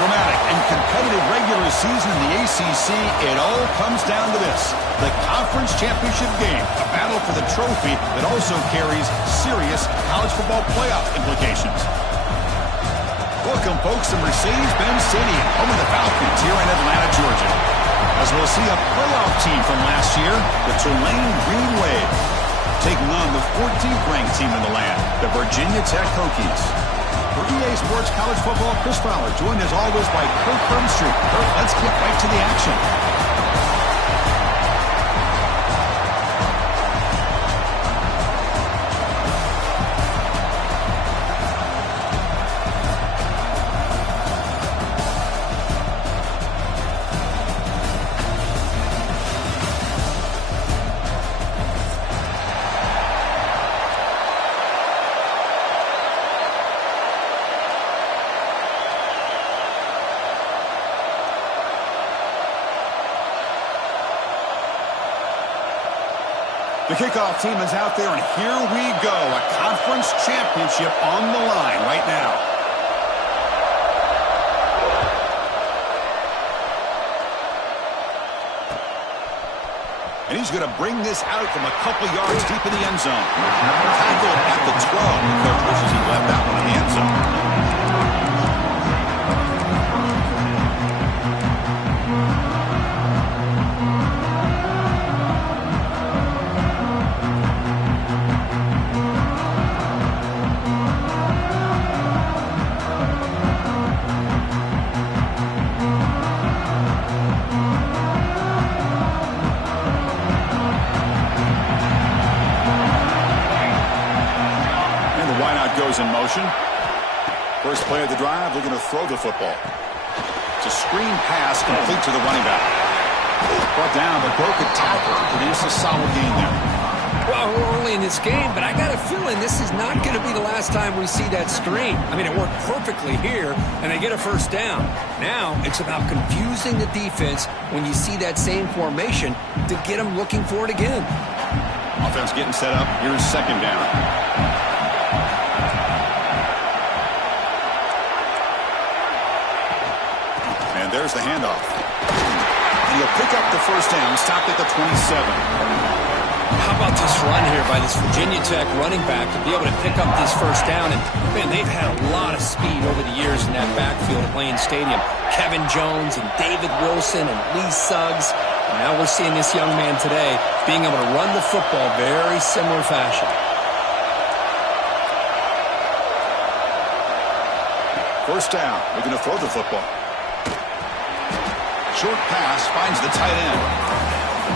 dramatic and competitive regular season in the ACC, it all comes down to this: the conference championship game, a battle for the trophy that also carries serious college football playoff implications. Welcome, folks, to Mercedes-Benz Stadium, home of the Falcons here in Atlanta, Georgia. As we'll see a playoff team from last year, the Tulane Green Wave, taking on the 14th ranked team in the land, the Virginia Tech Hokies. For EA Sports College Football, Chris Fowler, joined as always by Kirk Burnstreet. Kirk, let's get right to the action. The kickoff team is out there, and here we go. A conference championship on the line right now. And he's going to bring this out from a couple yards deep in the end zone. Tackled at the 12. The coach wishes he left that one in the end zone. In motion. First play of the drive, looking to throw the football. It's a screen pass complete to the running back. Brought down, but broke a tackle to produce a solid gain there. Well, we're early in this game, but I got a feeling this is not going to be the last time we see that screen. I mean, it worked perfectly here, and they get a first down. Now, it's about confusing the defense when you see that same formation to get them looking for it again. Offense getting set up. Here's second down. There's the handoff. And he'll pick up the first down, stopped at the 27. How about this run here by this Virginia Tech running back to be able to pick up this first down? And, man, they've had a lot of speed over the years in that backfield at Lane Stadium. Kevin Jones and David Wilson and Lee Suggs. And now we're seeing this young man today being able to run the football very similar fashion. First down. Looking to throw the football. Short pass finds the tight end.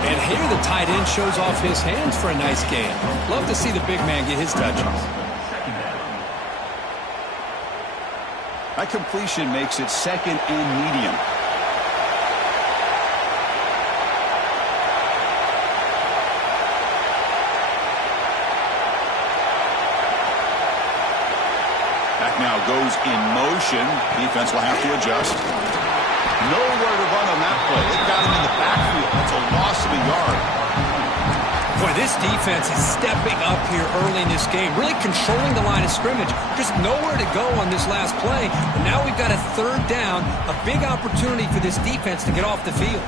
And here the tight end shows off his hands for a nice gain. Love to see the big man get his touches. That completion makes it second and medium. Back now goes in motion. Defense will have to adjust. Nowhere to run on that play. It got him in the backfield. That's a loss of a yard. Boy, this defense is stepping up here early in this game, really controlling the line of scrimmage. Just nowhere to go on this last play. And now we've got a third down, a big opportunity for this defense to get off the field.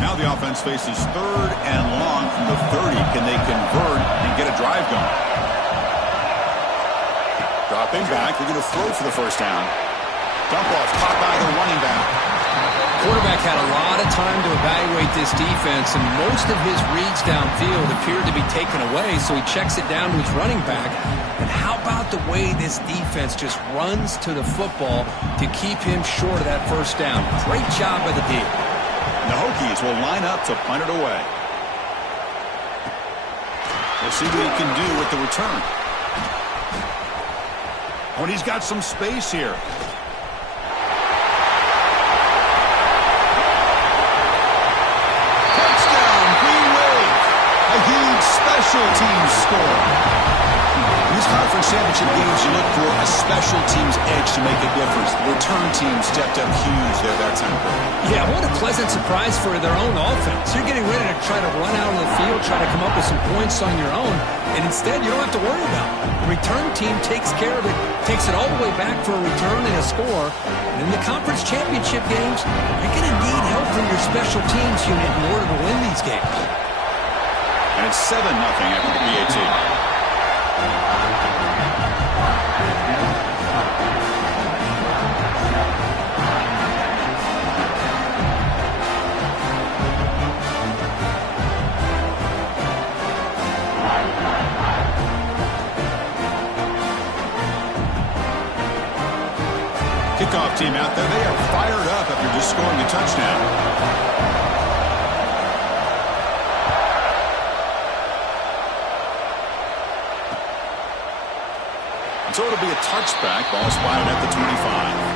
Now the offense faces third and long from the 30. Can they convert and get a drive going? Dropping back. They're going to throw for the first down. Dump off caught by the running back. Quarterback had a lot of time to evaluate this defense, and most of his reads downfield appeared to be taken away, so he checks it down to his running back. And how about the way this defense just runs to the football to keep him short of that first down? Great job by the D. And the Hokies will line up to punt it away. We'll see what he can do with the return. Oh, and he's got some space here. Special teams score. He's conference championship games, you look for a special team's edge to make a difference. The return team stepped up huge there that time. Yeah, what a pleasant surprise for their own offense. You're getting ready to try to run out on the field, try to come up with some points on your own, and instead you don't have to worry about it. The return team takes care of it, takes it all the way back for a return and a score. And in the conference championship games, you're going to need help from your special teams unit in order to win these games. And it's 7-0 after the PAT. Kickoff team out there. They are fired up after just scoring a touchdown. And so it'll be a touchback. Ball spotted at the 25.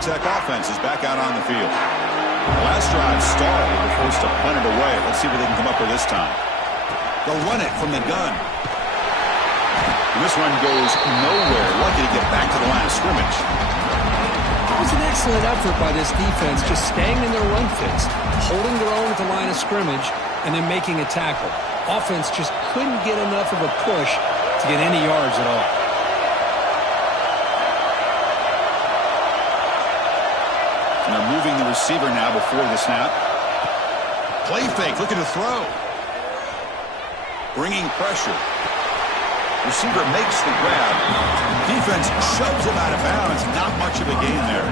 Tech offense is back out on the field. The last drive stalled. They're forced to punt it away. Let's see what they can come up with this time. They'll run it from the gun. And this run goes nowhere. Lucky to get back to the line of scrimmage. It was an excellent effort by this defense, just staying in their run fits, holding their own at the line of scrimmage, and then making a tackle. Offense just couldn't get enough of a push to get any yards at all. And they're moving the receiver now before the snap. Play fake, looking to throw. Bringing pressure. Receiver makes the grab. Defense shoves him out of bounds. Not much of a gain there.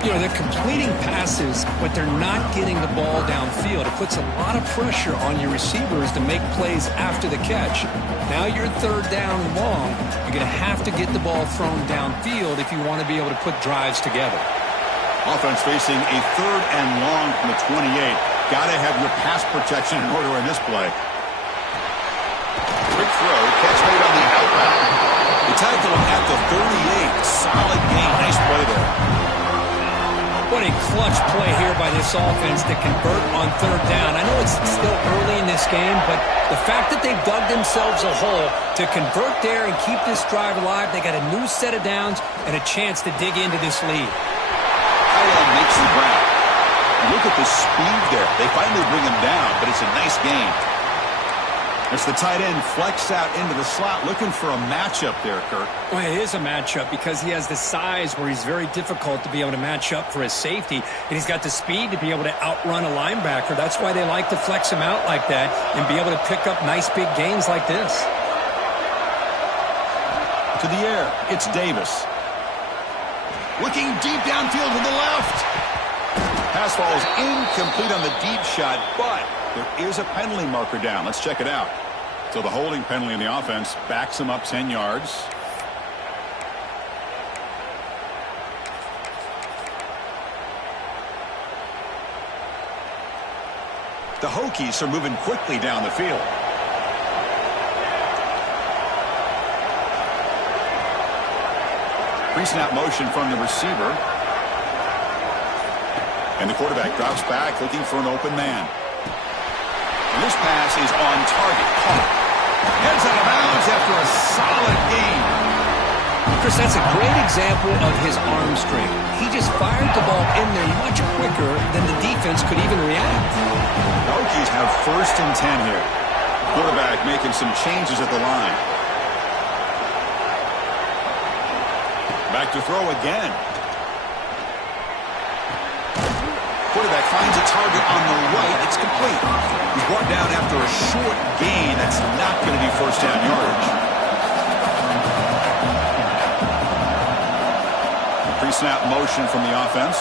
You know, they're completing passes, but they're not getting the ball downfield. It puts a lot of pressure on your receivers to make plays after the catch. Now you're third down and long. You're going to have to get the ball thrown downfield if you want to be able to put drives together. Offense facing a third and long from the 28. Got to have your pass protection in order in this play. Quick throw. Catch made on the outbound. They tackle him at the 38. Solid gain. Nice play there. What a clutch play here by this offense to convert on third down. I know it's still early in this game, but the fact that they've dug themselves a hole to convert there and keep this drive alive, they got a new set of downs and a chance to dig into this lead. Makes the grab. Look at the speed there. They finally bring him down, but it's a nice gain. It's the tight end flexed out into the slot, looking for a matchup there, Kurt. Well, it is a matchup because he has the size where he's very difficult to be able to match up for his safety, and he's got the speed to be able to outrun a linebacker. That's why they like to flex him out like that and be able to pick up nice big gains like this. To the air, it's Davis. Looking deep downfield to the left. Pass falls incomplete on the deep shot, but there is a penalty marker down. Let's check it out. So the holding penalty in the offense backs him up 10 yards. The Hokies are moving quickly down the field. Pre-snap motion from the receiver. And the quarterback drops back looking for an open man. And this pass is on target. Caught. Heads out of bounds after a solid gain. Chris, that's a great example of his arm strength. He just fired the ball in there much quicker than the defense could even react. The Hokies have 1st and 10 here. Quarterback making some changes at the line. Back to throw again. Quarterback finds a target on the right. It's complete. He's brought down after a short gain. That's not going to be first down yardage. Pre-snap motion from the offense.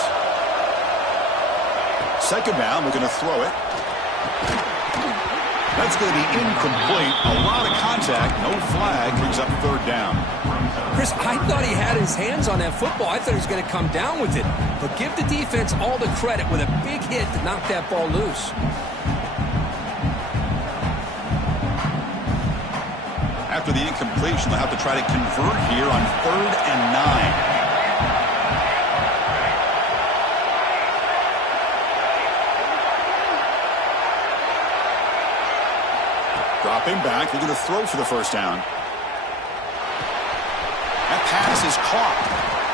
Second down, we're going to throw it. That's going to be incomplete. A lot of contact. No flag. Brings up third down. Chris, I thought he had his hands on that football. I thought he was going to come down with it. But give the defense all the credit with a big hit to knock that ball loose. After After the incompletion, they'll have to try to convert here on 3rd and 9. Dropping back, they're going to throw for the first down. That pass is caught.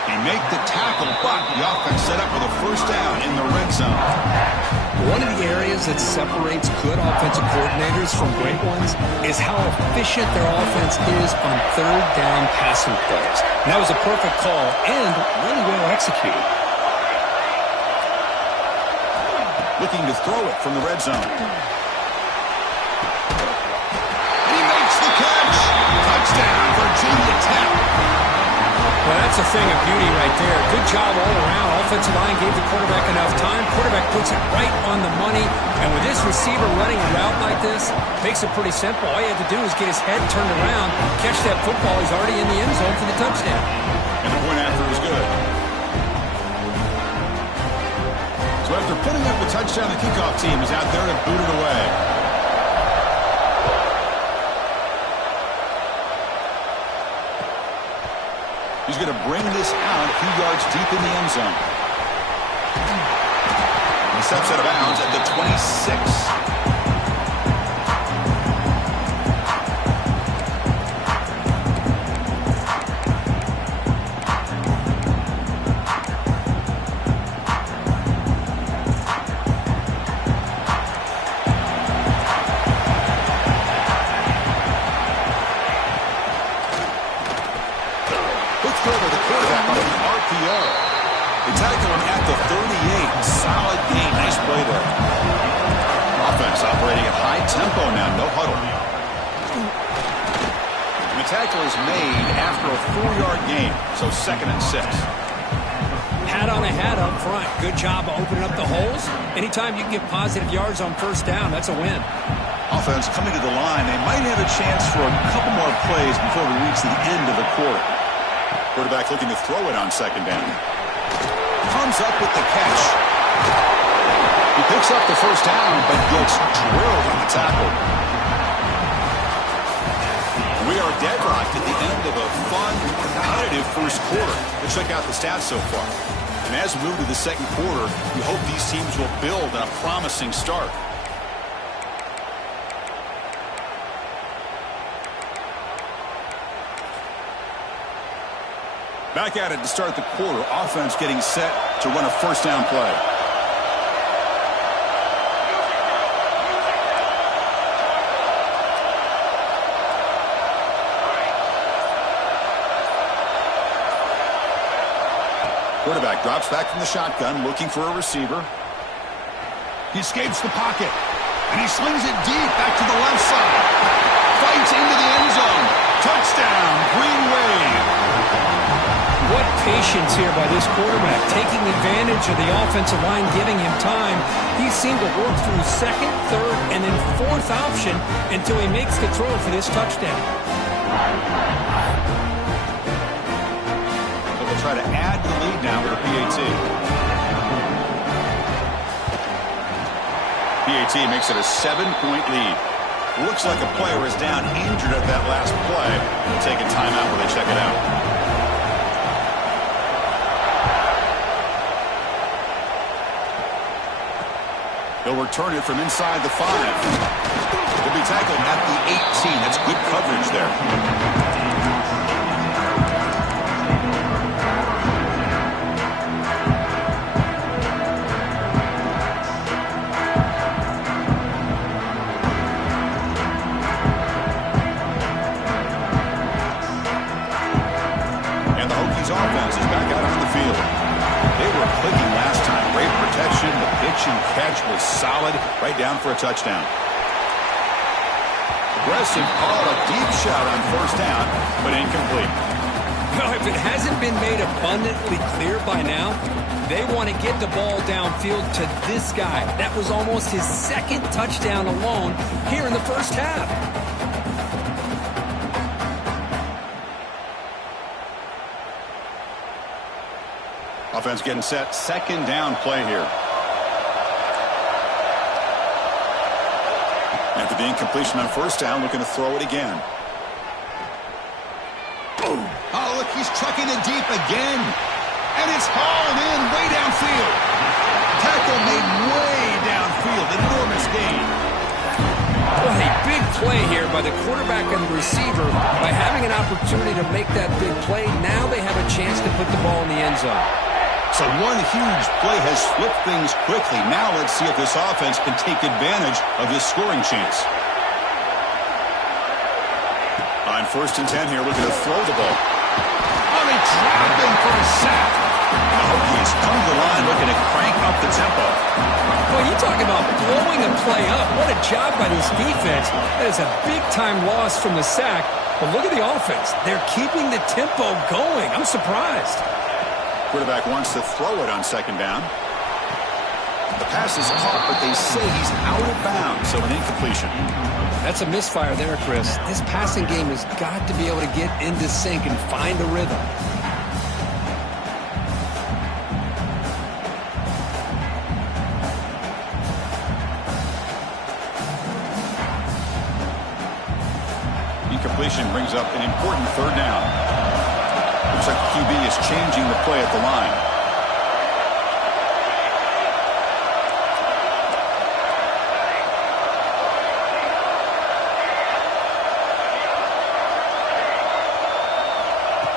They make the tackle, but the offense set up with a first down in the red zone. One of the areas that separates good offensive coordinators from great ones is how efficient their offense is on 3rd down passing plays. And that was a perfect call and really well executed. Looking to throw it from the red zone. And he makes the catch. Touchdown, Virginia Tech. Well, that's a thing of beauty right there. Good job all around. Offensive line gave the quarterback enough time. Quarterback puts it right on the money. And with this receiver running a route like this, makes it pretty simple. All you have to do is get his head turned around, catch that football. He's already in the end zone for the touchdown. And the point after is good. So after putting up the touchdown, the kickoff team is out there to boot it away. He's going to bring this out a few yards deep in the end zone. He steps out of bounds at the 26. Operating at high tempo now, no huddle. And the tackle is made after a 4-yard gain, so 2nd and 6. Hat on a hat up front. Good job of opening up the holes. Anytime you can get positive yards on first down, that's a win. Offense coming to the line. They might have a chance for a couple more plays before we reach the end of the quarter. Quarterback looking to throw it on 2nd down. Comes up with the catch. He picks up the first down, but gets drilled on the tackle. We are deadlocked at the end of a fun, competitive first quarter. Let's check out the stats so far. And as we move to the second quarter, we hope these teams will build on a promising start. Back at it to start the quarter. Offense getting set to run a first down play. Quarterback drops back from the shotgun, looking for a receiver. He escapes the pocket, and he slings it deep back to the left side. Fights into the end zone. Touchdown, Green Wave. What patience here by this quarterback, taking advantage of the offensive line, giving him time. He seemed to work through 2nd, 3rd, and then 4th option until he makes the throw for this touchdown. Try to add to the lead now with a PAT. PAT makes it a 7-point lead. Looks like a player is down injured at that last play. They'll take a timeout while they check it out. They'll return it from inside the 5. They'll be tackled at the 18. That's good coverage there. Offense is back out on the field. They were clicking last time. Great protection. The pitch and catch was solid. Right down for a touchdown. Aggressive call. A deep shot on first down, but incomplete. Well, if it hasn't been made abundantly clear by now, they want to get the ball downfield to this guy. That was almost his 2nd touchdown alone here in the first half. Offense getting set. 2nd down play here. After the incompletion on first down, looking to throw it again. Oh, look, he's trucking it deep again. And it's hauled in way downfield. Tackle made way downfield. Enormous gain. Well, a big play here by the quarterback and the receiver. By having an opportunity to make that big play, now they have a chance to put the ball in the end zone. So one huge play has flipped things quickly. Now let's see if this offense can take advantage of this scoring chance. On 1st and 10 here, looking to throw the ball. Oh, they trap him for a sack. The Hokies come to the line looking to crank up the tempo. Well, you talk about blowing a play up. What a job by this defense. That is a big-time loss from the sack. But look at the offense. They're keeping the tempo going. I'm surprised. Quarterback wants to throw it on 2nd down. The pass is caught, but they say he's out of bounds, so an incompletion. That's a misfire there, Chris. This passing game has got to be able to get into sync and find a rhythm. Incompletion brings up an important 3rd down. Looks like the QB is changing the play at the line.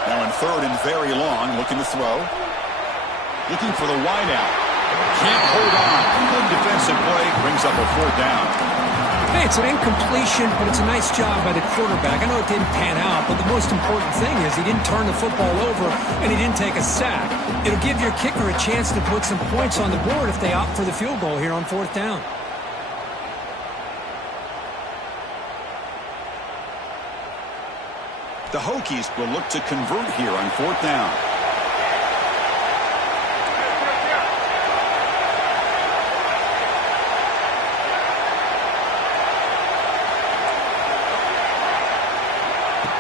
Now in 3rd and very long, looking to throw. Looking for the wideout. Can't hold on. Good defensive play brings up a 4th down. Hey, it's an incompletion, but it's a nice job by the quarterback. I know it didn't pan out, but the most important thing is he didn't turn the football over and he didn't take a sack. It'll give your kicker a chance to put some points on the board if they opt for the field goal here on 4th down. The Hokies will look to convert here on 4th down.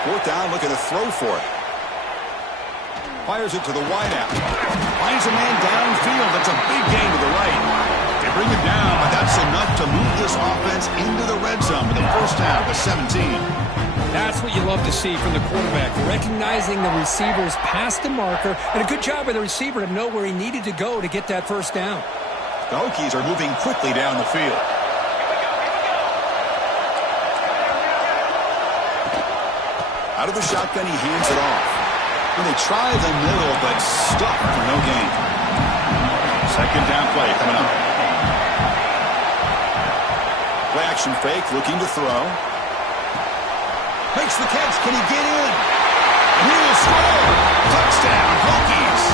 Fourth down, looking to throw for it. Fires it to the wideout. Finds a man downfield. That's a big gain to the right. They bring him down, but that's enough to move this offense into the red zone with a 1st down to 17. That's what you love to see from the quarterback, recognizing the receiver's past the marker, and a good job by the receiver to know where he needed to go to get that 1st down. The Hokies are moving quickly down the field. Out of the shotgun, he hands it off. When they try the middle, but stuck for no gain. 2nd down play coming up. Play action fake, looking to throw. Makes the catch. Can he get in? And he will score. Touchdown, Hokies.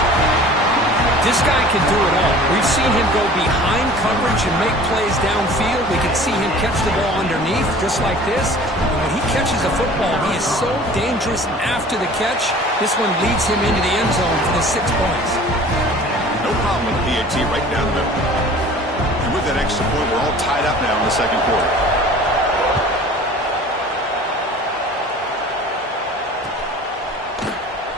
This guy can do it all. We've seen him go behind coverage and make plays downfield. We can see him catch the ball underneath, just like this. When he catches a football, he is so dangerous after the catch. This one leads him into the end zone for the 6 points. No problem with the PAT right down the middle. And with that extra point, we're all tied up now in the 2nd quarter.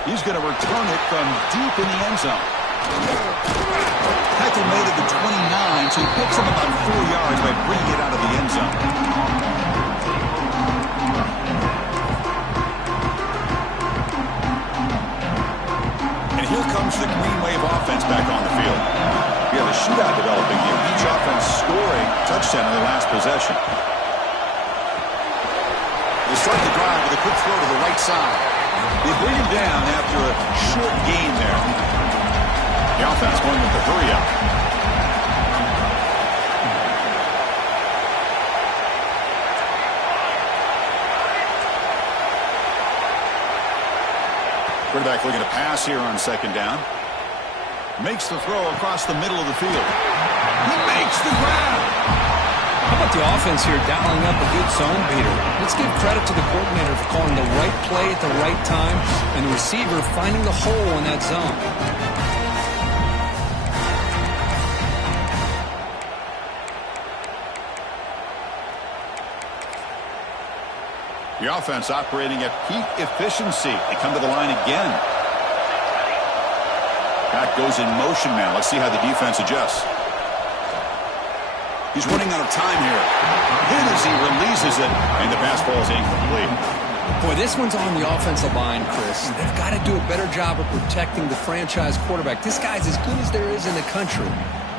He's going to return it from deep in the end zone. Tackle made at the 29, so he picks up about 4 yards by bringing it out of the end zone. And here comes the Green Wave offense back on the field. We have a shootout developing here. Each offense scoring touchdown in their last possession. They start the drive with a quick throw to the right side. They bring him down after a short gain there. The offense going with the hurry-up. Quarterback looking to pass here on 2nd down. Makes the throw across the middle of the field. He makes the grab. How about the offense here dialing up a good zone beater? Let's give credit to the coordinator for calling the right play at the right time and the receiver finding the hole in that zone. The offense operating at peak efficiency. They come to the line again. Back goes in motion now. Let's see how the defense adjusts. He's running out of time here. Hit as he releases it, and the pass ball is incomplete. Boy, this one's on the offensive line, Chris. They've got to do a better job of protecting the franchise quarterback. This guy's as good as there is in the country,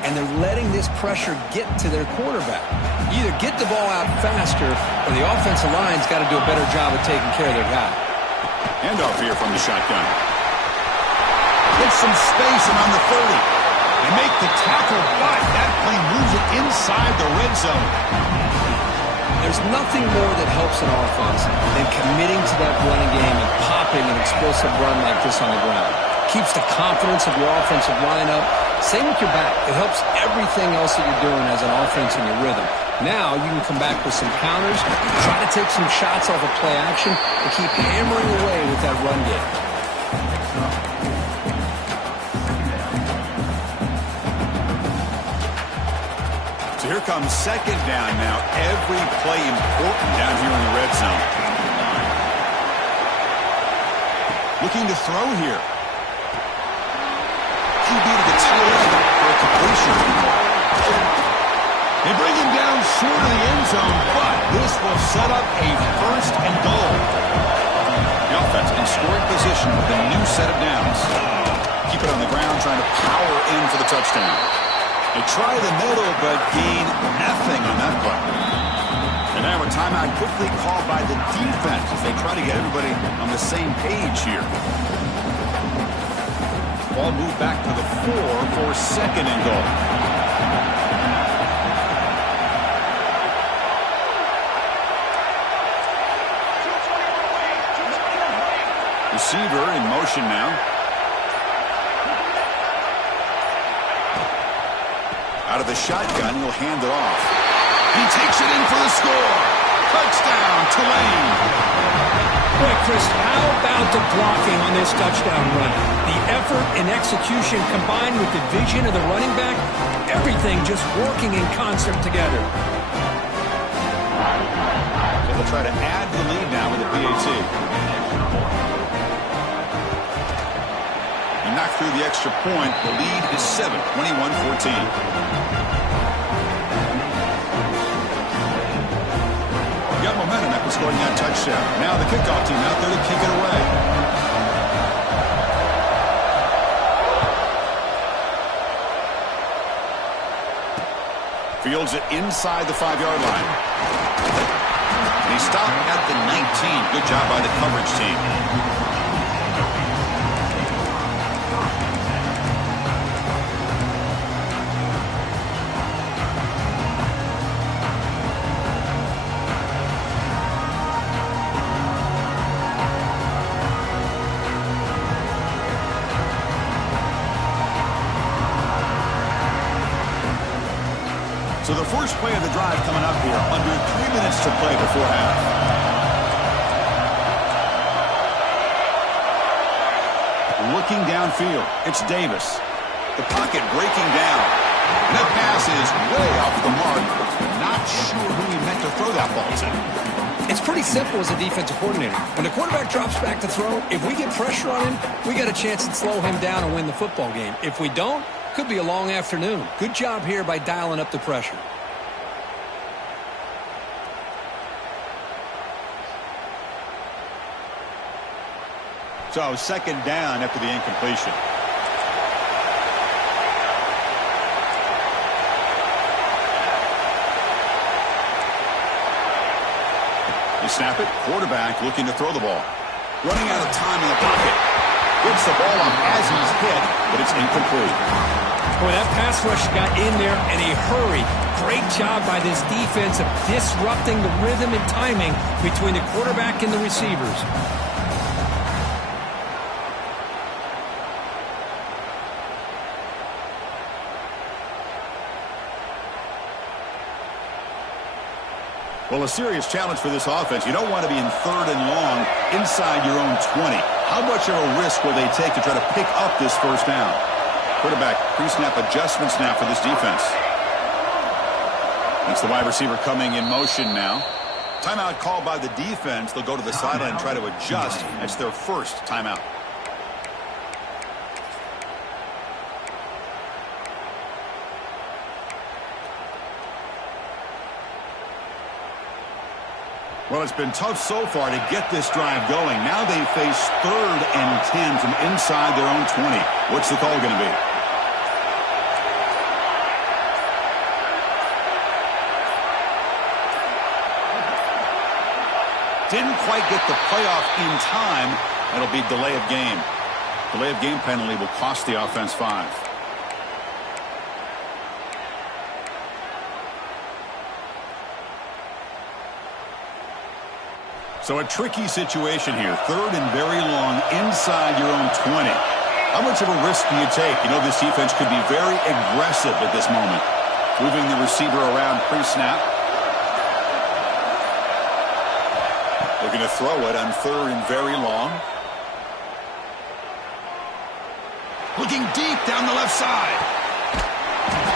and they're letting this pressure get to their quarterback. Either get the ball out faster, or the offensive line's got to do a better job of taking care of their guy. Handoff here from the shotgun. Gets some space around the 30. They make the tackle, but that play moves it inside the red zone. There's nothing more that helps an offense than committing to that running game and popping an explosive run like this on the ground. Keeps the confidence of your offensive line up. Same with your back. It helps everything else that you're doing as an offense in your rhythm. Now you can come back with some counters, try to take some shots off of play action, and keep hammering away with that run game. So here comes second down now. Every play important down here in the red zone. Looking to throw here. QB to the tail end for a completion. They bring him down short of the end zone, but this will set up a first and goal. The offense in scoring position with a new set of downs. Keep it on the ground, trying to power in for the touchdown. They try the middle, but gain nothing on that play. And now a timeout quickly called by the defense as they try to get everybody on the same page here. Ball moved back to the 4 for second and goal. Receiver in motion now. Out of the shotgun, he'll hand it off. He takes it in for the score. Touchdown, Tulane. Boy, Chris, how about the blocking on this touchdown run? The effort and execution combined with the vision of the running back, everything just working in concert together. So they'll try to add the lead now with the PAT. He knocked through the extra point. The lead is 7, 21-14. Got momentum after scoring that touchdown. Now the kickoff team out there to kick it away. Fields it inside the 5-yard line. And he stopped at the 19. Good job by the coverage team. So the first play of the drive coming up here, under 3 minutes to play before half. Looking downfield, it's Davis. The pocket breaking down. And that pass is way off the mark. Not sure who he meant to throw that ball to. It's pretty simple as a defensive coordinator. When the quarterback drops back to throw, if we get pressure on him, we got a chance to slow him down and win the football game. If we don't, could be a long afternoon. Good job here by dialing up the pressure. So second down after the incompletion. They snap it. Quarterback looking to throw the ball. Running out of time in the pocket. Gets the ball up as he's hit, but it's incomplete. Boy, that pass rush got in there in a hurry. Great job by this defense of disrupting the rhythm and timing between the quarterback and the receivers. Well, a serious challenge for this offense. You don't want to be in third and long inside your own 20. How much of a risk will they take to try to pick up this first down? Quarterback pre-snap adjustments now for this defense. That's the wide receiver coming in motion now. Timeout called by the defense. They'll go to the sideline and try to adjust. That's their first timeout. Well, it's been tough so far to get this drive going. Now they face 3rd and 10 from inside their own 20. What's the call going to be? Didn't quite get the playoff in time. It'll be delay of game. Delay of game penalty will cost the offense 5. So a tricky situation here. 3rd and very long inside your own 20. How much of a risk do you take? You know, this defense could be very aggressive at this moment. Moving the receiver around pre-snap. Looking to throw it on 3rd and very long. Looking deep down the left side.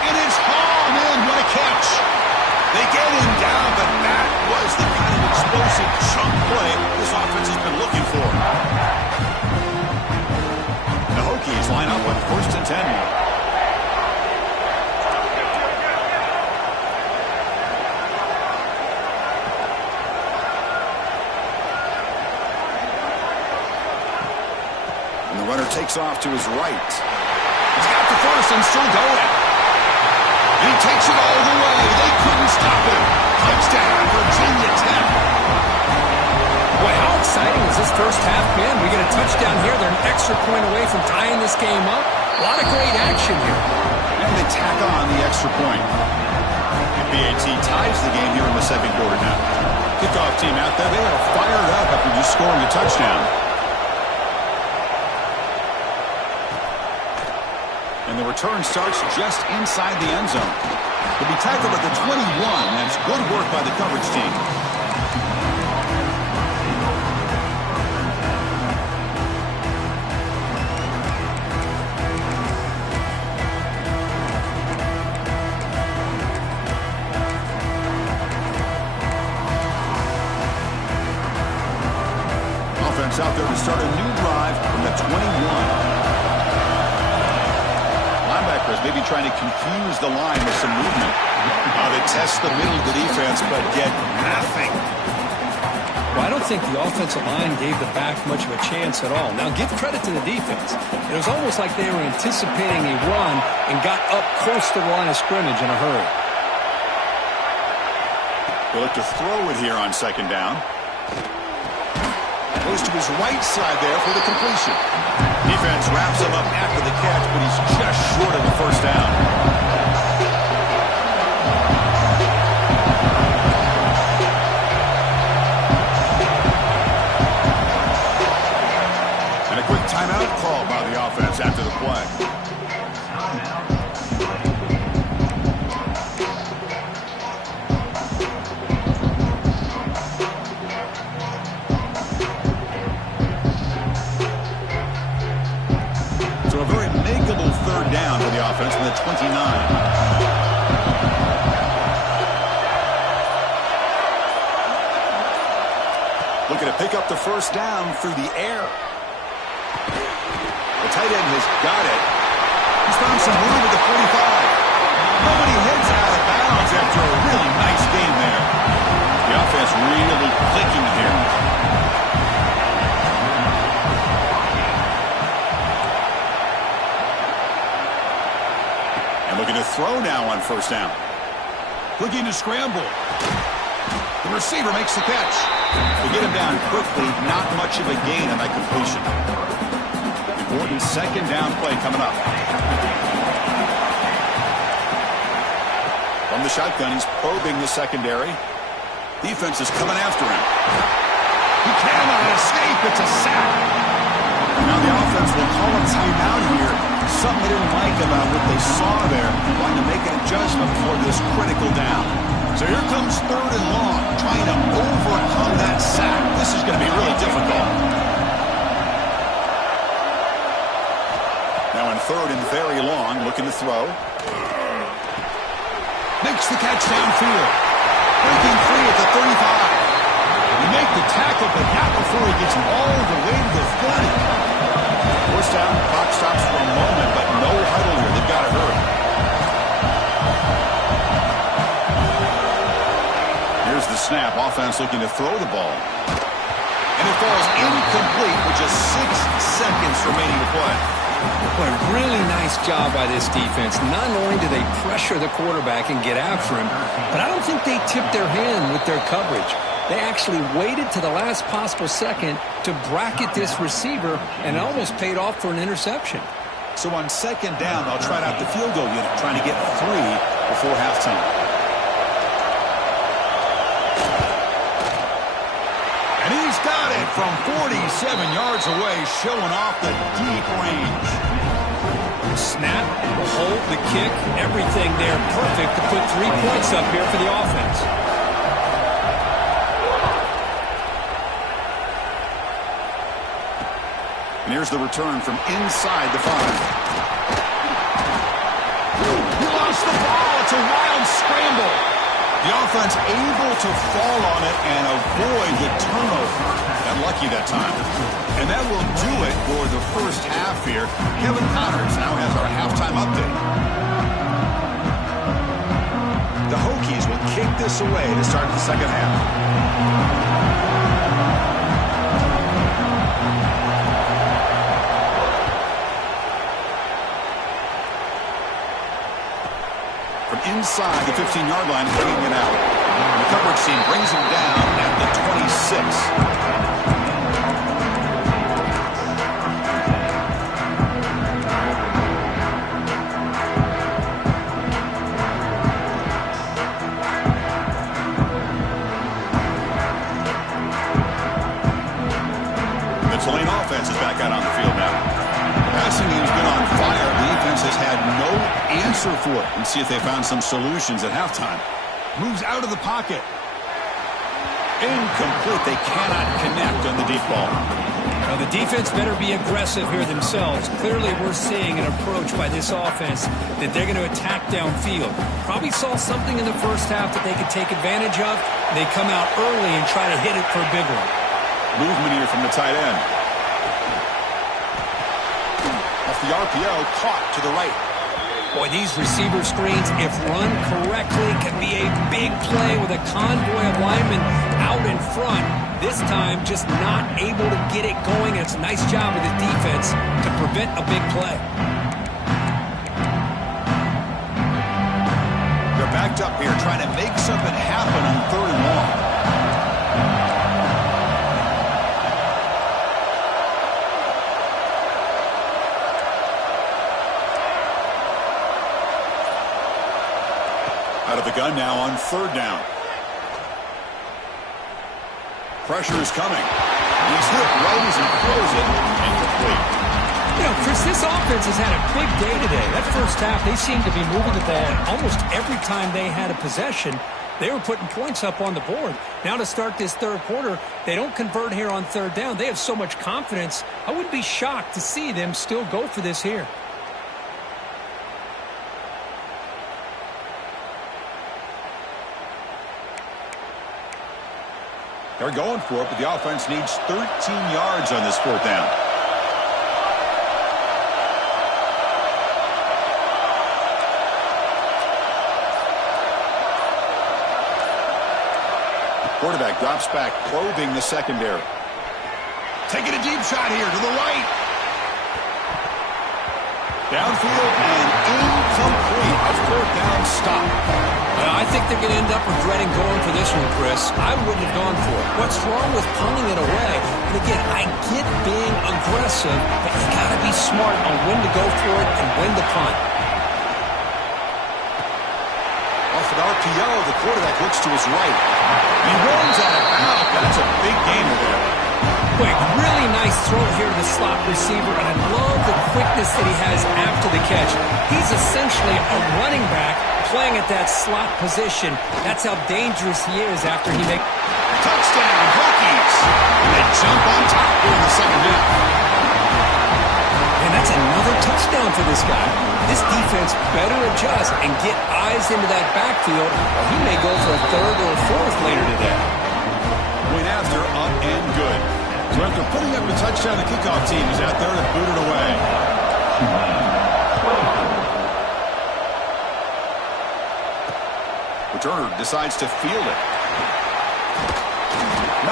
And it's hauled in. What a catch. They get him down, but that was the kind of explosive chunk play this offense has been looking for. The Hokies line up on 1st and 10. And the runner takes off to his right. He's got the first and still going. And he takes it all the way. They couldn't stop him. Touchdown, Virginia Tech. Boy, how exciting has this first half been? We get a touchdown here. They're an extra point away from tying this game up. A lot of great action here. And they tack on the extra point. And BAT ties the game here in the second quarter now. Kickoff team out there. They are fired up after just scoring a touchdown. And the return starts just inside the end zone. He'll be tackled at the 21. That's good work by the coverage team. Offense out there to start a new drive from the 21. Maybe trying to confuse the line with some movement. They test the middle of the defense, but get nothing. Well, I don't think the offensive line gave the back much of a chance at all. Now, give credit to the defense. It was almost like they were anticipating a run and got up close to the line of scrimmage in a hurry. They'll look to throw it here on 2nd down. Goes to his right side there for the completion. Defense wraps him up after the catch, but he's just short of the first down. And a quick timeout call by the offense after the play. Down for the offense from the 29. Looking to pick up the first down through the air. The tight end has got it. He's found some room at the 45. Nobody heads out of bounds after a really nice game there. The offense really clicking here. Looking to throw now on 1st down. Looking to scramble. The receiver makes the catch. They get him down quickly. Not much of a gain on that completion. Important 2nd down play coming up. From the shotgun, he's probing the secondary. Defense is coming after him. He cannot escape. It's a sack. Now the offense will call a timeout here. Something they didn't like about what they saw there. Wanting to make an adjustment for this critical down. So here comes 3rd and long. Trying to overcome that sack. This is going to be really difficult. Now in 3rd and very long. Looking to throw. Makes the catch downfield. Breaking free at the 35. He make the tackle, but not before he gets all the way to the 30. First down, clock stops for a moment, but no huddle here. They've got to hurry. Here's the snap. offense looking to throw the ball. And it falls incomplete with just 6 seconds remaining to play. Boy, really nice job by this defense. Not only do they pressure the quarterback and get after him, but I don't think they tipped their hand with their coverage. They actually waited to the last possible second to bracket this receiver, and it almost paid off for an interception. So on second down, they'll try out the field goal unit, trying to get 3 before halftime. And he's got it from 47 yards away, showing off the deep range. Snap, the hold, the kick, everything there perfect to put 3 points up here for the offense. And here's the return from inside the 5. He lost the ball. It's a wild scramble. The offense able to fall on it and avoid the turnover. Unlucky that time. And that will do it for the first half here. Kevin Connors now has our halftime update. The Hokies will kick this away to start the second half. Inside the 15-yard line, bringing it out. The coverage team brings him down at the 26. The Tulane offense is back out on the field now. The passing game's been on fire. The defense has had no answer for it. And see if they found some solutions at halftime. Moves out of the pocket. Incomplete. They cannot connect on the deep ball. Now the defense better be aggressive here themselves. Clearly we're seeing an approach by this offense that they're going to attack downfield. Probably saw something in the first half that they could take advantage of. They come out early and try to hit it for a big one. Movement here from the tight end. Off the RPO, caught to the right. Boy, these receiver screens, if run correctly, can be a big play with a convoy of linemen out in front. This time, just not able to get it going. It's a nice job of the defense to prevent a big play. They're backed up here, trying to make something happen on 3rd and long. Out of the gun now on 3rd down. Pressure is coming. He's hit right as he throws it. Incomplete. You know, Chris, this offense has had a big day today. That first half, they seemed to be moving the ball almost every time they had a possession. They were putting points up on the board. Now to start this 3rd quarter, they don't convert here on 3rd down. They have so much confidence. I wouldn't be shocked to see them still go for this here. They're going for it, but the offense needs 13 yards on this 4th down. Quarterback drops back, probing the secondary. Taking a deep shot here to the right. Downfield and incomplete. A 4th down stop. I think they're going to end up regretting going for this one, Chris. I wouldn't have gone for it. What's wrong with punting it away? And again, I get being aggressive, but you got to be smart on when to go for it and when to punt. Off an RPO, the quarterback looks to his right. He runs out of bounds. That's a big gainer there. Quick, really nice throw here to the slot receiver, and I love the quickness that he has after the catch. He's essentially a running back playing at that slot position. That's how dangerous he is after he makes... Touchdown, Hokies! And they jump on top here in the second half. And that's another touchdown for this guy. This defense better adjust and get eyes into that backfield, or he may go for a 3rd or a 4th later today. Went after, up and good. So after putting up a touchdown, the kickoff team is out there to boot it away. Returner decides to field it.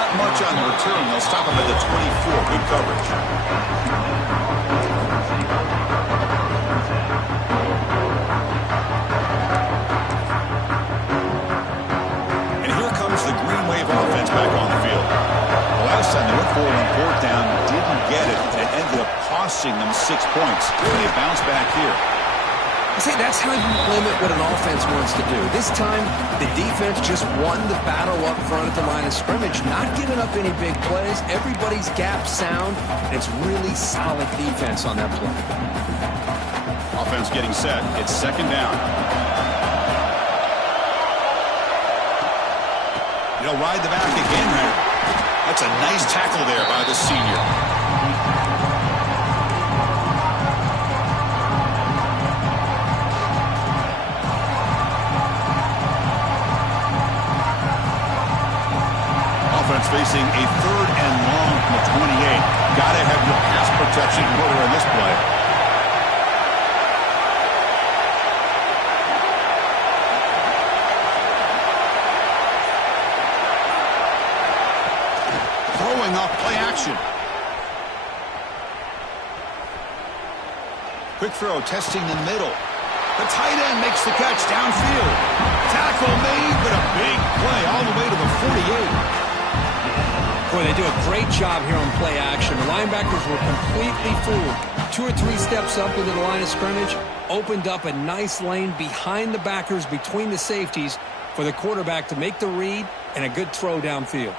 Not much on the return. They'll stop him at the 24. Good coverage. And here comes the Green Wave offense back on the field. The last time they went forward on fourth down, didn't get it, and it ended up costing them 6 points. And they bounce back here. See, that's how you limit what an offense wants to do. This time, the defense just won the battle up front at the line of scrimmage, not giving up any big plays. Everybody's gap sound, and it's really solid defense on that play. Offense getting set. It's second down. He'll ride the back again there. That's a nice tackle there by the senior. Facing a third and long from the 28. Gotta have your pass protection in order in this play. Throwing off play action. Quick throw, testing the middle. The tight end makes the catch downfield. Tackle made, but a big play all the way to the 48. Boy, they do a great job here on play action. The linebackers were completely fooled. 2 or 3 steps up into the line of scrimmage, opened up a nice lane behind the backers, between the safeties, for the quarterback to make the read and a good throw downfield.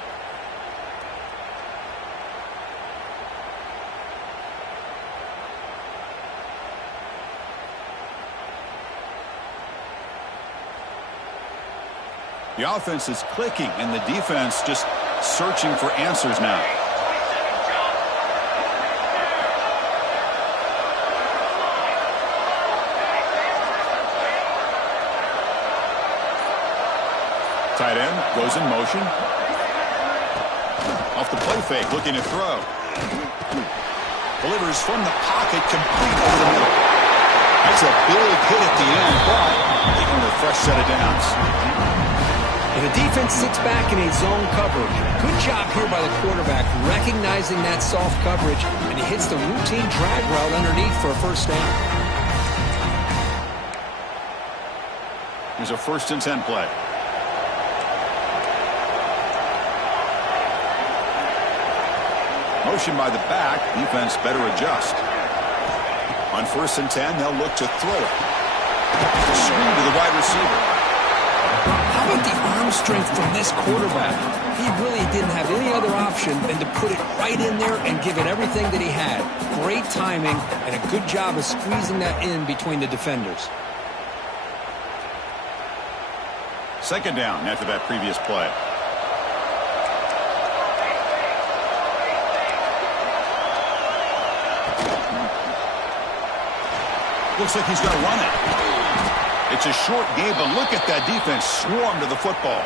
The offense is clicking, and the defense just searching for answers now. Tight end goes in motion. Off the play fake, looking to throw. Delivers from the pocket, complete over the middle. That's a big hit at the end, but they earn a fresh set of downs. And the defense sits back in a zone coverage. Good job here by the quarterback, recognizing that soft coverage, and he hits the routine drag route underneath for a first down. Here's a 1st and 10 play. Motion by the back. Defense better adjust. On 1st and 10, they'll look to throw it. Screen to the wide receiver. How about the arm strength from this quarterback? He really didn't have any other option than to put it right in there and give it everything that he had. Great timing and a good job of squeezing that in between the defenders. Second down after that previous play. Looks like he's going to run it. It's a short game, but look at that defense swarm to the football.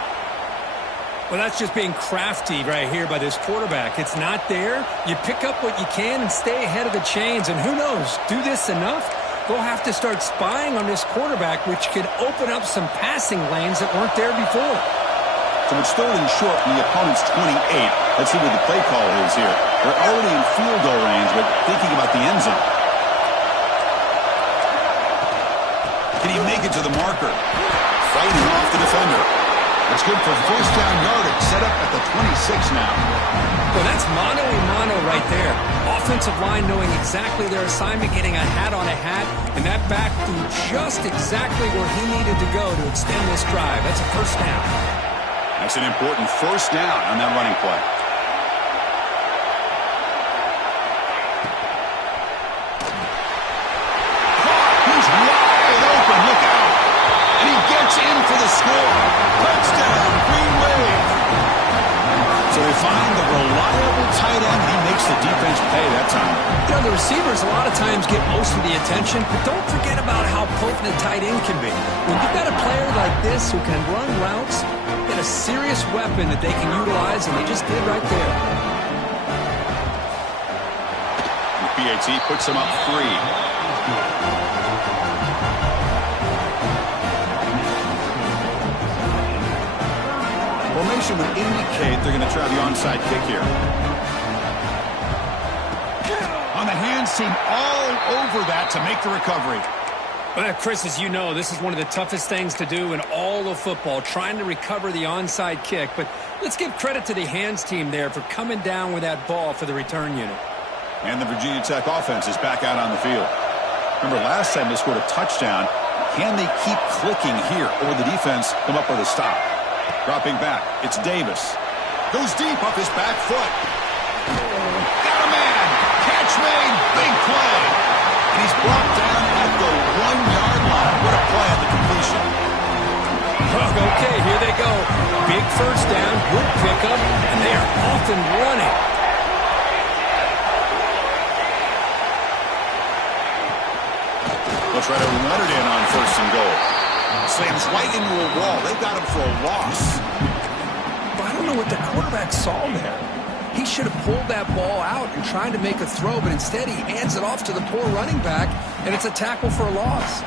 Well, that's just being crafty right here by this quarterback. It's not there. You pick up what you can and stay ahead of the chains. And who knows, do this enough, they'll have to start spying on this quarterback, which could open up some passing lanes that weren't there before. So it's 3rd and short from the opponent's 28. Let's see what the play call is here. They're already in field goal range, but thinking about the end zone. Can he make it to the marker? Fighting off the defender. That's good for first down yardage. Set up at the 26 now. Well, that's mano-a-mano right there. Offensive line knowing exactly their assignment, getting a hat on a hat, and that back threw just exactly where he needed to go to extend this drive. That's a first down. That's an important first down on that running play. For the score. Touchdown, Green Wave. So they find the reliable tight end. He makes the defense pay that time. You know, the receivers a lot of times get most of the attention, but don't forget about how potent a tight end can be. When you've got a player like this who can run routes, get a serious weapon that they can utilize, and they just did right there. The PAT puts him up 3. formation would indicate they're going to try the onside kick here. On the hands team all over that to make the recovery. Well, Chris, as you know, this is one of the toughest things to do in all of football, trying to recover the onside kick. But let's give credit to the hands team there for coming down with that ball for the return unit. And the Virginia Tech offense is back out on the field. Remember, last time they scored a touchdown. Can they keep clicking here, or will the defense come up with a stop? Dropping back, it's Davis. Goes deep off his back foot. Got a man. Catch made. Big play. And he's brought down at the 1-yard line. What a play on the completion. Okay, here they go. Big first down, good pickup, and they are off and running. They'll try to run it in on first and goal. Slams right into a wall. They've got him for a loss. But I don't know what the quarterback saw there. He should have pulled that ball out and tried to make a throw, but instead he hands it off to the poor running back, and it's a tackle for a loss.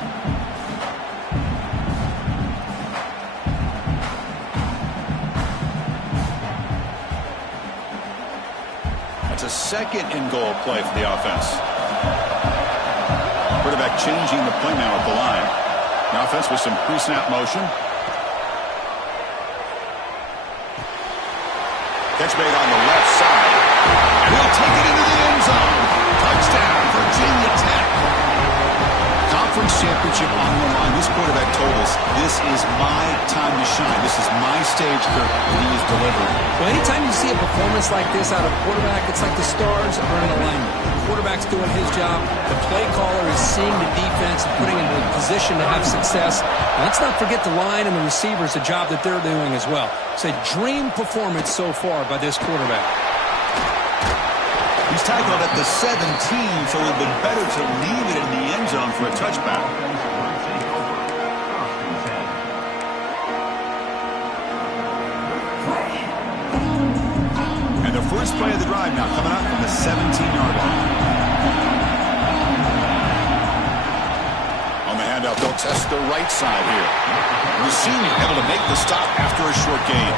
That's a second and goal play for the offense. Quarterback changing the play now at the line. The offense with some pre-snap motion. Catch made on the left side. And he'll take it into the end zone. Touchdown, Virginia Tech. Conference championship on the line. This quarterback told us, this is my time to shine. This is my stage, Kirk, and he is delivering. Well, anytime you see a performance like this out of a quarterback, it's like the stars are in alignment. The quarterback's doing his job. The play caller is seeing the defense and putting him in a position to have success. And let's not forget the line and the receivers, the job that they're doing as well. It's a dream performance so far by this quarterback. He's tackled at the 17, so it would have been better to leave it in the end zone for a touchback. And the first play of the drive now coming up from the 17-yard line. On the handout, they'll test the right side here. Rossini able to make the stop after a short gain.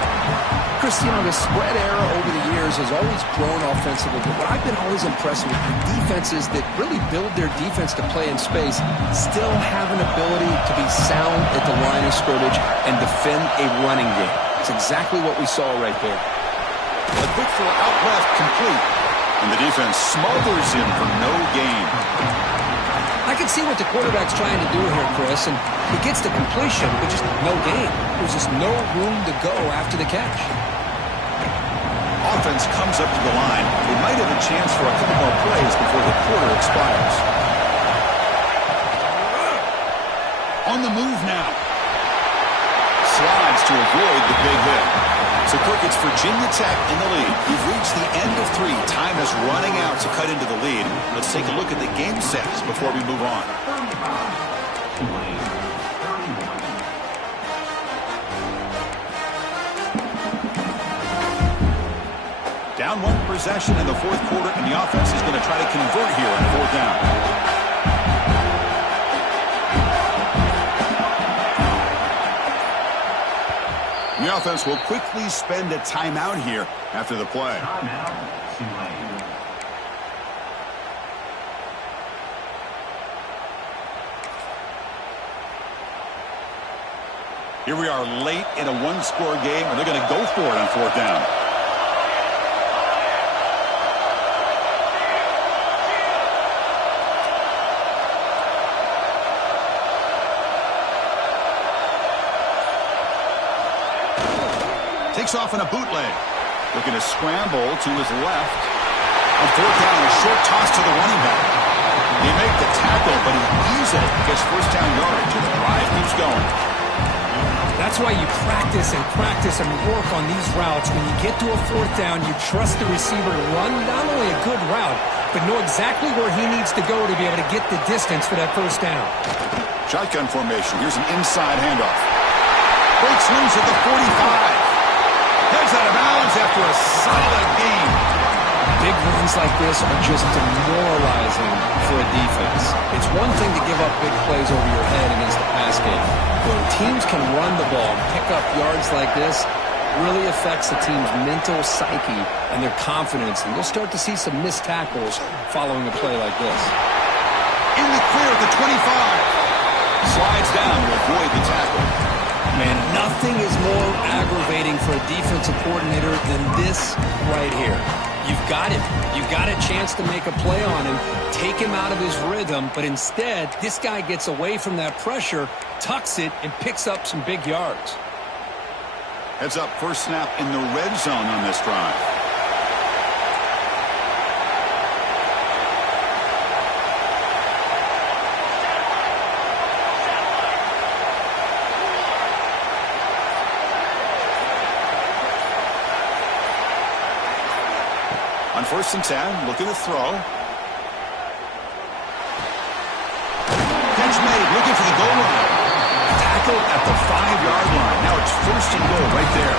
Chris, you know, the spread era over the years has always grown offensively, but what I've been always impressed with are defenses that really build their defense to play in space, still have an ability to be sound at the line of scrimmage and defend a running game. It's exactly what we saw right there. A quick throw out left, complete. And the defense smothers him for no gain. I can see what the quarterback's trying to do here, Chris, and he gets the completion, but just no gain. There's just no room to go after the catch. Offense comes up to the line. They might have a chance for a couple more plays before the quarter expires. On the move now. Slides to avoid the big hit. So, Kirk, it's Virginia Tech in the lead. We've reached the end of 3. Time is running out to cut into the lead. Let's take a look at the game sets before we move on. Down 1 possession in the fourth quarter, and the offense is going to try to convert here on 4th down. The offense will quickly spend a timeout here after the play. Here we are late in a 1-score game, and they're going to go for it on 4th down. Takes off on a bootleg. Looking to scramble to his left. On 4th down, a short toss to the running back. They make the tackle, but he easily gets first down yardage, and the drive keeps going. That's why you practice and work on these routes. When you get to a 4th down, you trust the receiver to run not only a good route, but know exactly where he needs to go to be able to get the distance for that first down. Shotgun formation. Here's an inside handoff. Breaks loose at the 45. Heads out of bounds after a solid game. Big runs like this are just demoralizing for a defense. It's one thing to give up big plays over your head against the pass game. When teams can run the ball and pick up yards like this, really affects the team's mental psyche and their confidence, and you'll start to see some missed tackles following a play like this. In the clear at the 25. Slides down to avoid the tackle. Man, nothing is more aggravating for a defensive coordinator than this right here. You've got him. You've got a chance to make a play on him, take him out of his rhythm, but instead, this guy gets away from that pressure, tucks it, and picks up some big yards. Heads up, first snap in the red zone on this drive. On 1st and 10, looking to throw. Catch made, looking for the goal line. Tackle at the 5-yard line. Now it's 1st and goal right there.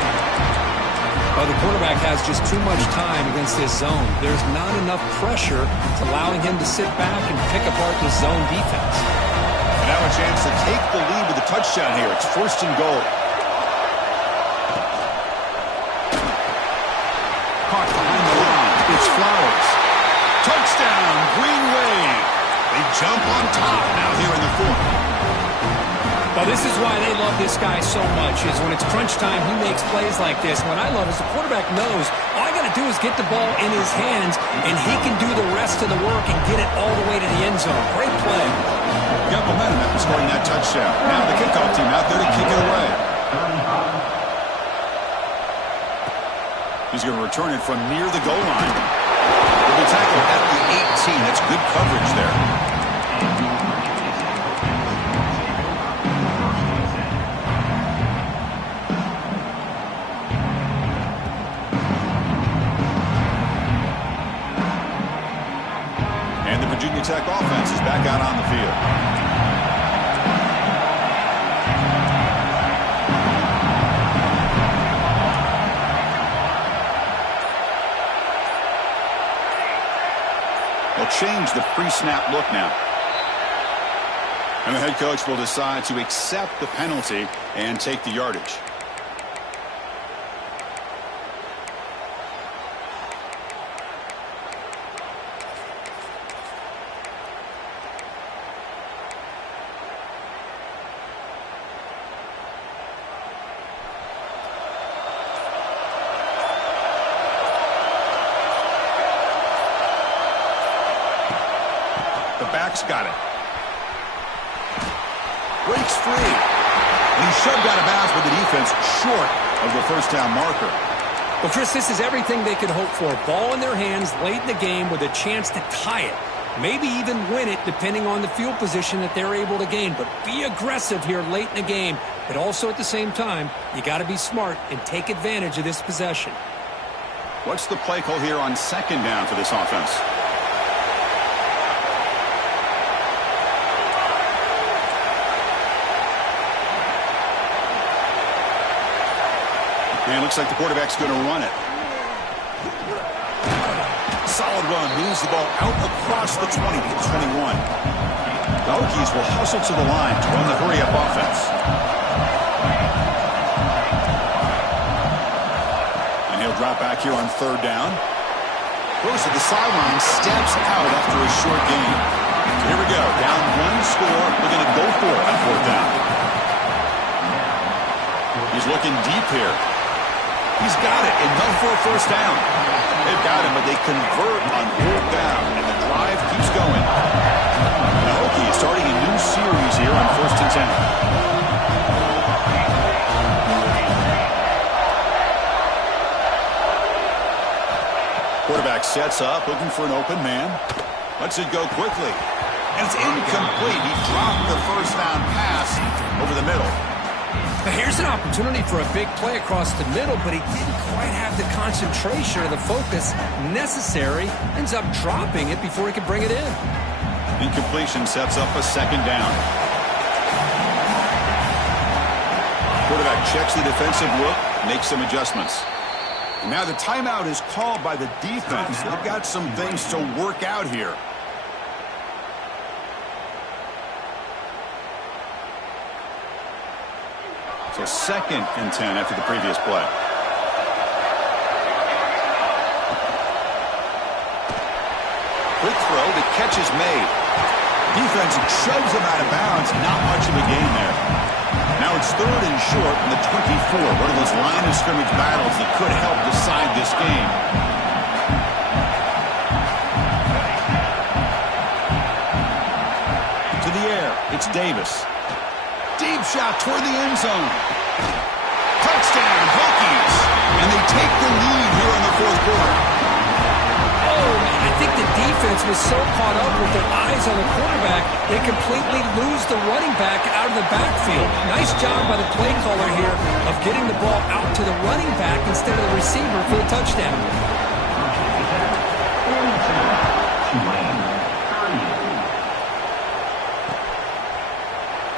Well, the quarterback has just too much time against this zone. There's not enough pressure to allowing him to sit back and pick apart the zone defense. And now a chance to take the lead with a touchdown here. It's 1st and goal. Caught behind the line. It's Flowers. Touchdown, Green Wave. They jump on top now here in the 4th. Well, this is why they love this guy so much, is when it's crunch time, he makes plays like this. What I love is the quarterback knows all I got to do is get the ball in his hands, and he can do the rest of the work and get it all the way to the end zone. Great play. Got momentum after scoring that touchdown. Now the kickoff team out there to kick it away. He's going to return it from near the goal line. He'll be tackled at the 18. That's good coverage there. And the Virginia Tech offense is back out on the field. Change the pre-snap look now. And the head coach will decide to accept the penalty and take the yardage. Got it. Breaks free. And he's shoved out of bounds with the defense short of the first down marker. Well, Chris, this is everything they could hope for. Ball in their hands late in the game with a chance to tie it. Maybe even win it depending on the field position that they're able to gain. But be aggressive here late in the game. But also at the same time, you got to be smart and take advantage of this possession. What's the play call here on 2nd down for this offense? And it looks like the quarterback's going to run it. Solid run. Moves the ball out across the 20 to the 21. The Hokies will hustle to the line to run the hurry-up offense. And he'll drop back here on 3rd down. Goes to the sideline, steps out after a short gain. So here we go. Down 1 score. We're going to go for it on 4th down. He's looking deep here. He's got it. Enough for a first down. They've got him, but they convert on 4th down, and the drive keeps going. The Hokies starting a new series here on 1st and 10. Quarterback sets up, looking for an open man. Lets it go quickly. And it's incomplete. He dropped the first down pass over the middle. Here's an opportunity for a big play across the middle, but he didn't quite have the concentration or the focus necessary. Ends up dropping it before he could bring it in. Incompletion sets up a 2nd down. Quarterback checks the defensive look, makes some adjustments. And now the timeout is called by the defense. They've got some things to work out here. So 2nd and 10 after the previous play. Quick throw, the catch is made. Defense shoves him out of bounds. Not much of a gain there. Now it's 3rd and short from the 24. One of those line of scrimmage battles that could help decide this game. To the air, it's Davis. Deep shot toward the end zone. Touchdown, Hokies. And they take the lead here in the 4th quarter. Oh, man, I think the defense was so caught up with their eyes on the quarterback, they completely lose the running back out of the backfield. Nice job by the play caller here of getting the ball out to the running back instead of the receiver for the touchdown.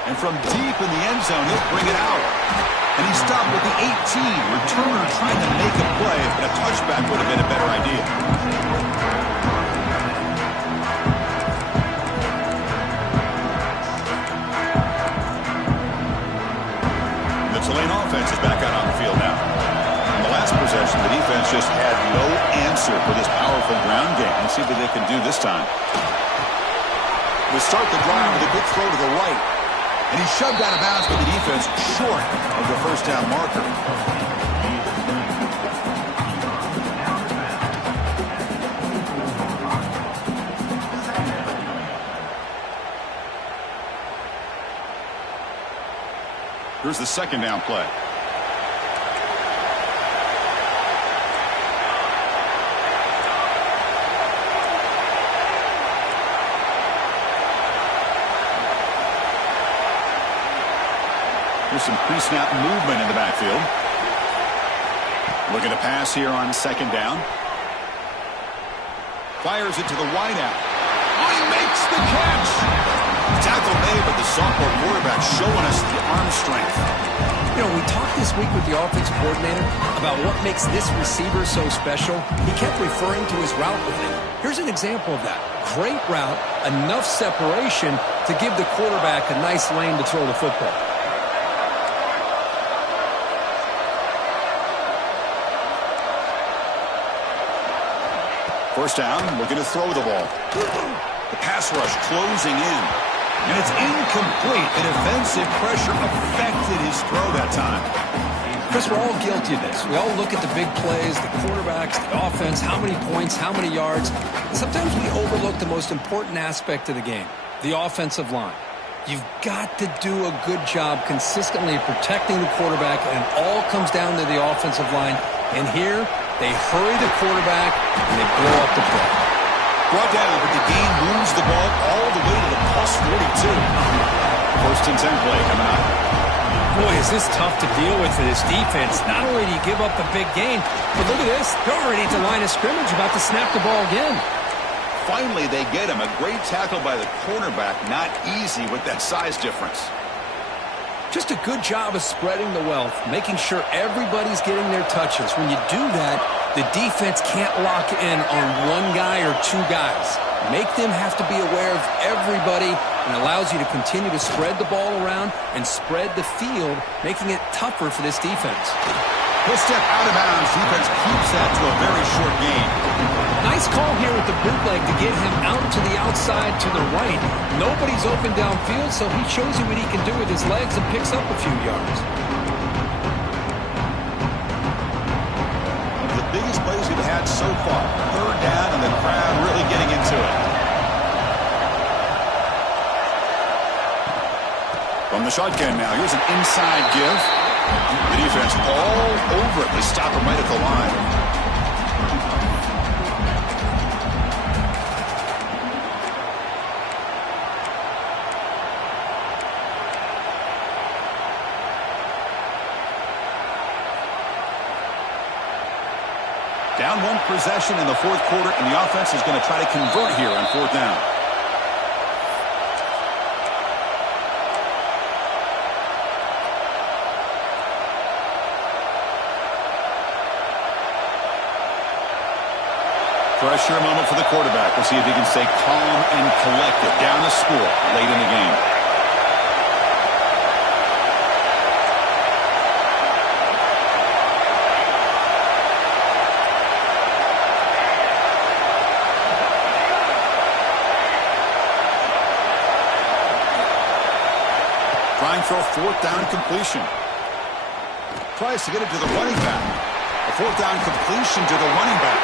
And from deep in the end zone, he'll bring it out. And he stopped with the 18. Returner trying to make a play, but a touchback would have been a better idea. The Tulane offense is back out on the field now. In the last possession, the defense just had no answer for this powerful ground game. Let's see what they can do this time. We'll start the drive with a good throw to the right. And he shoved out of bounds by the defense short of the first down marker. Here's the 2nd down play. There's some pre-snap movement in the backfield. Looking to pass here on 2nd down. Fires it to the wideout. Oh, he makes the catch! Tackle made, but the sophomore quarterback showing us the arm strength. You know, we talked this week with the offensive coordinator about what makes this receiver so special. He kept referring to his route with him. Here's an example of that. Great route, enough separation to give the quarterback a nice lane to throw the football. First down, looking to throw the ball. The pass rush closing in. And it's incomplete. The defensive pressure affected his throw that time. Chris, we're all guilty of this. We all look at the big plays, the quarterbacks, the offense, how many points, how many yards. And sometimes we overlook the most important aspect of the game, the offensive line. You've got to do a good job consistently protecting the quarterback, and it all comes down to the offensive line. And here, they hurry the quarterback, and they blow up the play. Brought down, but the game moves the ball all the way to the plus 42. 1st and 10 play coming up. Boy, is this tough to deal with for this defense. Not only do you give up the big gain, but look at this. They're already at the line of scrimmage, about to snap the ball again. Finally, they get him. A great tackle by the cornerback. Not easy with that size difference. Just a good job of spreading the wealth, making sure everybody's getting their touches. When you do that, the defense can't lock in on one guy or two guys. Make them have to be aware of everybody, and allows you to continue to spread the ball around and spread the field, making it tougher for this defense. He'll step out of bounds. Defense keeps that to a very short gain. Nice call here with the bootleg to get him out to the outside to the right. Nobody's open downfield, so he shows you what he can do with his legs and picks up a few yards. One of the biggest plays we've had so far. 3rd down, and the crowd really getting into it. From the shotgun now, here's an inside give. The defense all over it. They stop him right at the line. Down 1 possession in the 4th quarter, and the offense is going to try to convert here on 4th down. Pressure moment for the quarterback. We'll see if he can stay calm and collected. Down a score late in the game. for a fourth down completion. Tries to get it to the running back. A fourth down completion to the running back.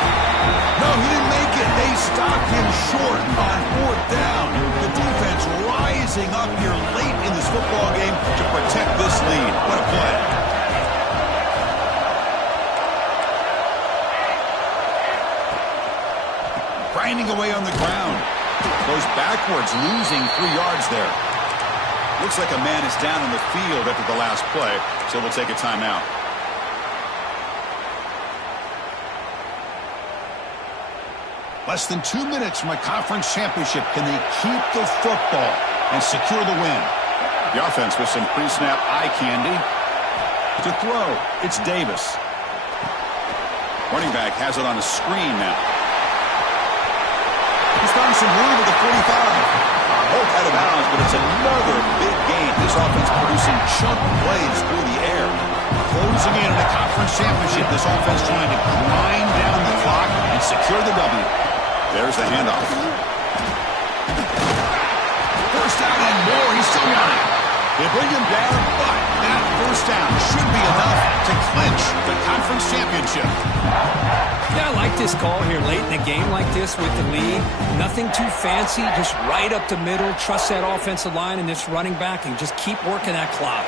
No, he didn't make it. They stopped him short on fourth down. The defense rising up here late in this football game to protect this lead. What a play. Grinding away on the ground. Goes backwards, losing 3 yards there. Looks like a man is down on the field after the last play, so we'll take a timeout. Less than 2 minutes from a conference championship. Can they keep the football and secure the win? The offense with some pre-snap eye candy. To throw, it's Davis. Running back has it on a screen now. He's found some room at the 45. Both out of bounds, but it's another big game. This offense producing chunk plays through the air. Closing in on a conference championship. This offense trying to grind down the clock and secure the W. There's the handoff. First down and more. He's still running. They bring him down, but that first down should be enough to clinch the conference championship. Yeah, I like this call here late in a game like this with the lead. Nothing too fancy, just right up the middle. Trust that offensive line and this running back and just keep working that clock.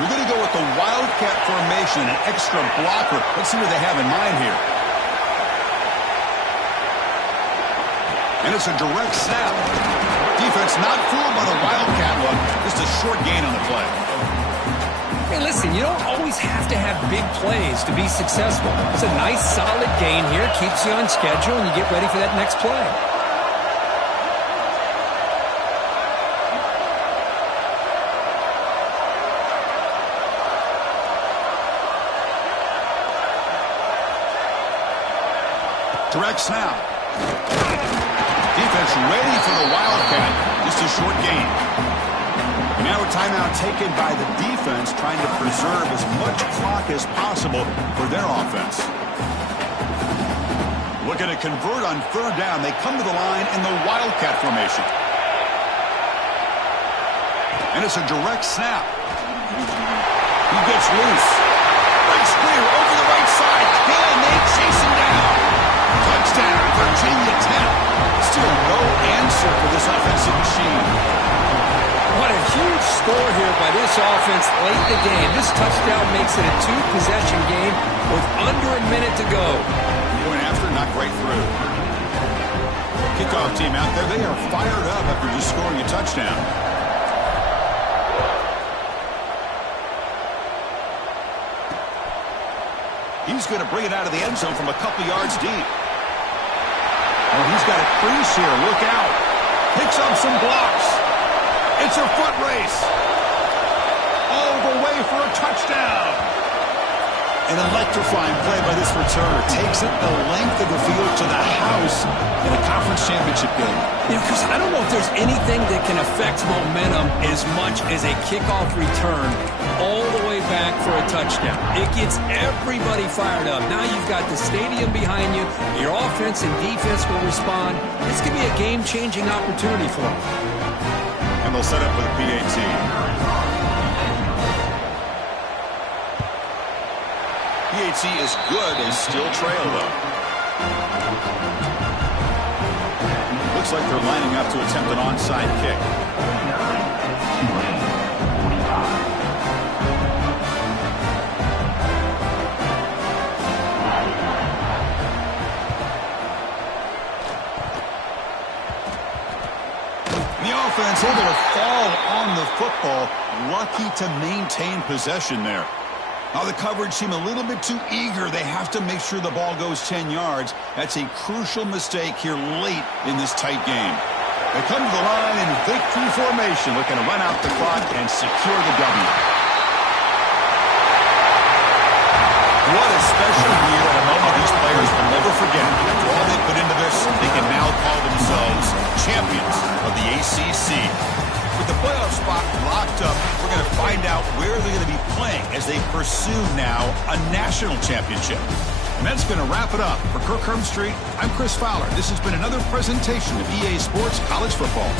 We're going to go with the wildcat formation, an extra blocker. Let's see what they have in mind here. And it's a direct snap. Defense not fooled by the wildcat one. Just a short gain on the play. Hey, listen, you don't always have to have big plays to be successful. It's a nice, solid gain here. Keeps you on schedule, and you get ready for that next play. Direct snap. Defense ready for the wildcat. Just a short gain. Now a timeout taken by the defense, trying to preserve as much clock as possible for their offense. Looking to convert on third down. They come to the line in the wildcat formation. And it's a direct snap. He gets loose. Breaks clear over the right side. Hill and they chase him down. Touchdown, Virginia Tech. Still no answer for this offensive machine. What a huge score here by this offense late in the game. This touchdown makes it a 2-possession game with under a minute to go. Going after, not quite through. Kickoff team out there. They are fired up after just scoring a touchdown. He's going to bring it out of the end zone from a couple yards deep. Oh, he's got a crease here. Look out. Picks up some blocks. It's a foot race. All the way for a touchdown. An electrifying play by this returner. Takes it the length of the field to the house in a conference championship game. Yeah, because I don't know if there's anything that can affect momentum as much as a kickoff return all the way back for a touchdown. It gets everybody fired up. Now you've got the stadium behind you. Your offense and defense will respond. This could be a game-changing opportunity for them. And they'll set up with a PAT. PAT is good. They still trail, though. Looks like they're lining up to attempt an onside kick. The offense able to fall on the football. Lucky to maintain possession there. Now the coverage seem a little bit too eager. They have to make sure the ball goes 10 yards. That's a crucial mistake here late in this tight game. They come to the line in victory formation, looking to run out the clock and secure the W. What a special year, and a moment these players will never forget. After all they put into this, they can now call themselves champions of the ACC. With the playoff spot locked up, we're going to find out where they're going to be playing as they pursue now a national championship. And that's going to wrap it up. For Kirk Street, I'm Chris Fowler. This has been another presentation of EA Sports College Football.